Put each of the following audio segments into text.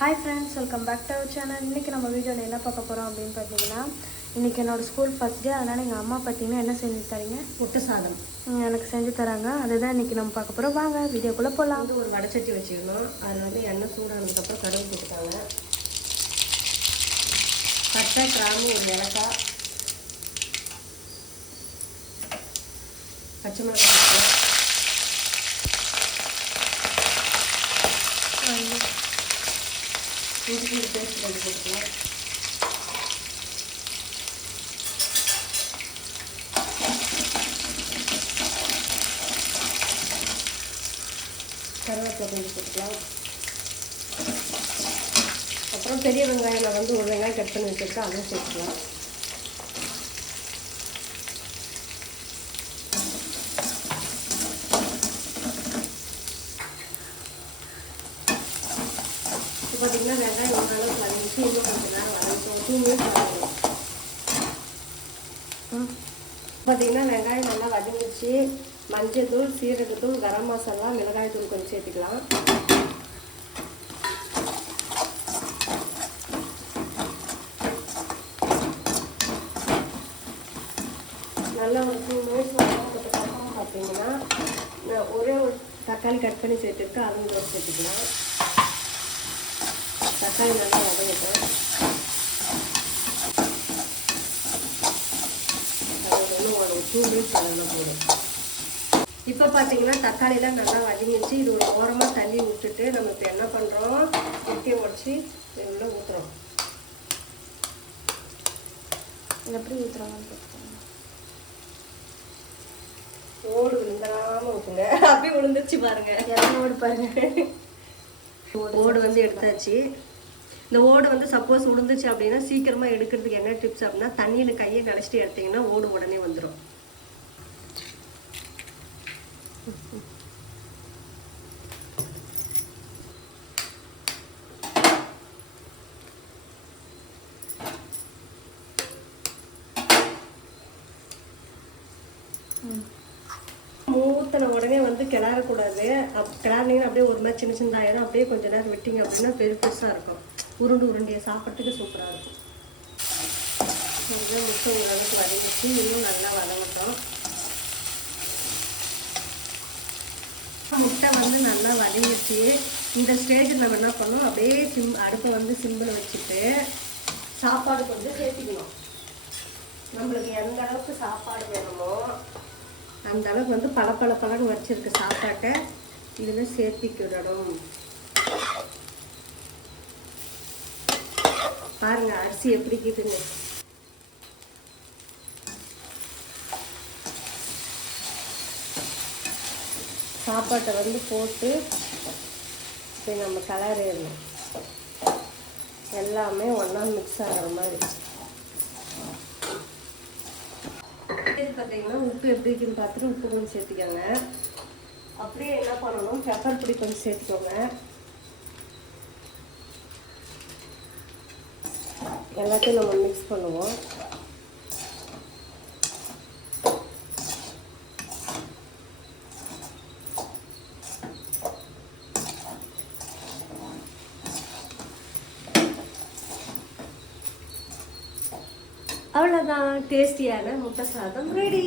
Hi friends, welcome back to our channel. இன்றைக்கி நம்ம வீடியோவில் என்ன பார்க்க போகிறோம் அப்படின்னு பார்த்தீங்கன்னா, இன்றைக்கி என்னோடய ஸ்கூல் ஃபஸ்ட் டே. அதனால் எங்கள் அம்மா பார்த்தீங்கன்னா என்ன செஞ்சு தரீங்க? முட்டை சாதம் எனக்கு செஞ்சு தராங்க. அதுதான் இன்றைக்கி நம்ம பார்க்க போகிறோம். வாங்க வீடியோக்குள்ளே போகலாம். ஒரு வடைச்சட்டி வச்சுக்கணும். அதில் வந்து எண்ணெய் சூடானதுக்கப்புறம் கடுகு போட்டுக்காங்க. பட்டை, கிராம்பு, ஒரு ஏலக்காய், பச்சை மிளகாய், இஞ்சி பேஸ்ட் பண்ணி போட்டுக்கலாம். கருவேப்பிலை கொஞ்சம் போட்டுக்கலாம். அப்புறம் பெரிய வெங்காயம் நான் வந்து ஒரு வெங்காயம் கட் பண்ணி வச்சுருக்கேன், அதுவும் சேர்த்துக்கலாம். பார்த்தீங்கன்னா வெங்காயம் ஓரளவுக்கு வதங்கிச்சு. இன்னும் கொஞ்சம் நேரம் வதங்கிட்டோம். 2 மினிட்ஸ் வதங்கணும். பார்த்தீங்கன்னா வெங்காயம் நல்லா வதங்கிச்சு. மஞ்சள் தூள், சீரகத்தூள், கரம் மசாலா, மிளகாய் தூள் கொஞ்சம் சேர்த்துக்கலாம். நல்லா ஒரு 2 மினிட்ஸ் வதங்கினதுக்கப்புறம் பார்த்தீங்கன்னா ஒரே ஒரு தக்காளி கட் பண்ணி சேர்த்துருக்கு, அதுவும் தோசை சேர்த்துக்கலாம். தக்காளி நல்லா வதங்கிட்டேன். அது வந்து ஒரு 2 மினிட்ஸ் வதங்கினா போதும். இப்போ பார்த்தீங்கன்னா தக்காளிலாம் நல்லா வதங்கிச்சு. இது ஒரு ஓரமாக தள்ளி விட்டுட்டு நம்ம இப்போ என்ன பண்ணுறோம், முட்டையை உடச்சி உள்ள ஊற்றுறோம். எப்படி ஊற்றுறோம்? ஓடு விழுந்தாமல் ஊற்றுங்க. அப்படியே விழுந்துருச்சு பாருங்க. எல்லாம் ஓடு பாருங்க. ஓடு வந்து எடுத்தாச்சு. இந்த ஓடு வந்து சப்போஸ் விழுந்துச்சு அப்படின்னா சீக்கிரமாக எடுக்கிறதுக்கு என்ன டிப்ஸ் அப்படின்னா, தண்ணியில் கையை நனைச்சிட்டு எடுத்தீங்கன்னா ஓடு உடனே வந்துடும். மூத்தின உடனே வந்து கிளறக்கூடாது. கிளறினீங்கன்னா அப்படியே ஒரு மாதிரி சின்ன சின்னதாயிடும். அப்படியே கொஞ்சம் நேரம் விட்டிங்க அப்படின்னா பெருசாக இருக்கும். உருண்டையை சாப்பிட்றதுக்கு சூப்பராக இருக்கும். கொஞ்சம் முட்டை ஓரளவுக்கு வதங்கிச்சு. இன்னும் நல்லா வதங்கட்டும். முட்டை வந்து நல்லா வதங்கிச்சு. இந்த ஸ்டேஜில் நம்ம என்ன பண்ணோம், அப்படியே அடுப்பை வந்து சிம்பிள் வச்சுட்டு சாப்பாடு கொஞ்சம் சேர்த்துக்கணும். நம்மளுக்கு எந்த அளவுக்கு சாப்பாடு வேணுமோ அந்த அளவுக்கு வந்து பழன்னு வச்சிருக்க சாப்பாட்டை இதில் சேர்த்திக்கிடணும். பாருங்க அரிசி எப்படி இருக்குதுங்க. சாப்பாட்டை வந்து போட்டு இப்போ நம்ம கலரிடணும். எல்லாமே ஒன்றா மிக்ஸ் ஆகிற மாதிரி. பார்த்தீங்கன்னா உப்பு எப்படி இருக்குன்னு பார்த்துட்டு உப்பு கொஞ்சம் சேர்த்துக்கோங்க. அப்படியே என்ன பண்ணணும், பெப்பர் பொடி கொஞ்சம் சேர்த்துக்கோங்க. எல்லாத்தையும் நம்ம மிக்ஸ் பண்ணுவோம். அவ்வளோதான், டேஸ்டியான முட்டை சாதம் ரெடி.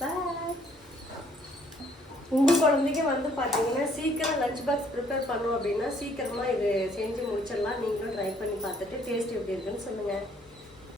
பாய். உங்கள் குழந்தைங்க வந்து பார்த்தீங்கன்னா சீக்கிரம் லஞ்ச் பாக்ஸ் ப்ரிப்பேர் பண்ணுவோம் அப்படின்னா சீக்கிரமாக இது செஞ்சு முடிச்சிடலாம். நீங்களும் ட்ரை பண்ணி பார்த்துட்டு டேஸ்ட் எப்படி இருக்குன்னு சொல்லுங்கள்.